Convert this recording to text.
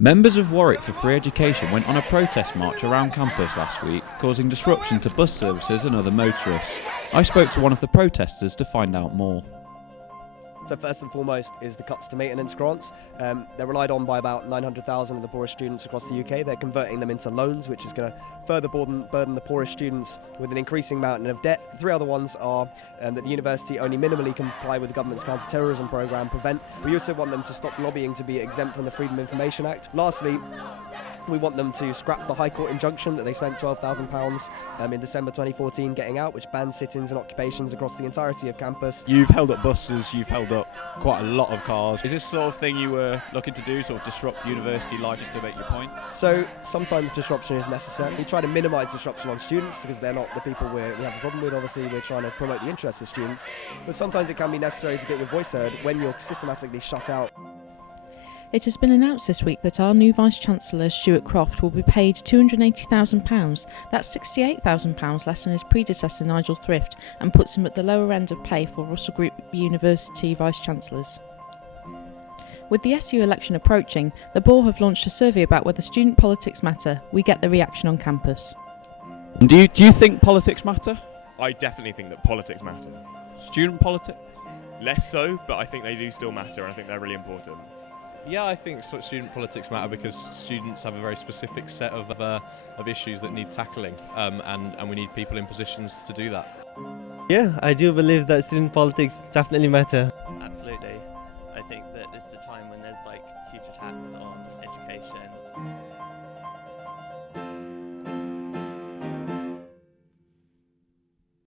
Members of Warwick for Free Education went on a protest march around campus last week, causing disruption to bus services and other motorists. I spoke to one of the protesters to find out more. So first and foremost is the cuts to maintenance grants. They're relied on by about 900,000 of the poorest students across the UK. They're converting them into loans, which is going to further burden the poorest students with an increasing mountain of debt. Three other ones are that the university only minimally comply with the government's counter-terrorism programme, Prevent. We also want them to stop lobbying to be exempt from the Freedom of Information Act. Lastly, we want them to scrap the High Court injunction that they spent £12,000 in December 2014 getting out, which bans sit-ins and occupations across the entirety of campus. You've held up buses, you've held up quite a lot of cars. Is this the sort of thing you were looking to do, sort of disrupt university life just to make your point? So sometimes disruption is necessary. We try to minimise disruption on students because they're not the people we have a problem with. Obviously, we're trying to promote the interests of students. But sometimes it can be necessary to get your voice heard when you're systematically shut out. It has been announced this week that our new Vice-Chancellor, Stuart Croft, will be paid £280,000. That's £68,000 less than his predecessor, Nigel Thrift, and puts him at the lower end of pay for Russell Group University Vice-Chancellors. With the SU election approaching, the board have launched a survey about whether student politics matter. We get the reaction on campus. Do you think politics matter? I definitely think that politics matter. Student politics? Less so, but I think they do still matter, and I think they're really important. Yeah, I think student politics matter because students have a very specific set of issues that need tackling, and we need people in positions to do that. Yeah, I do believe that student politics definitely matter. Absolutely. I think that this is a time when there's huge attacks on education.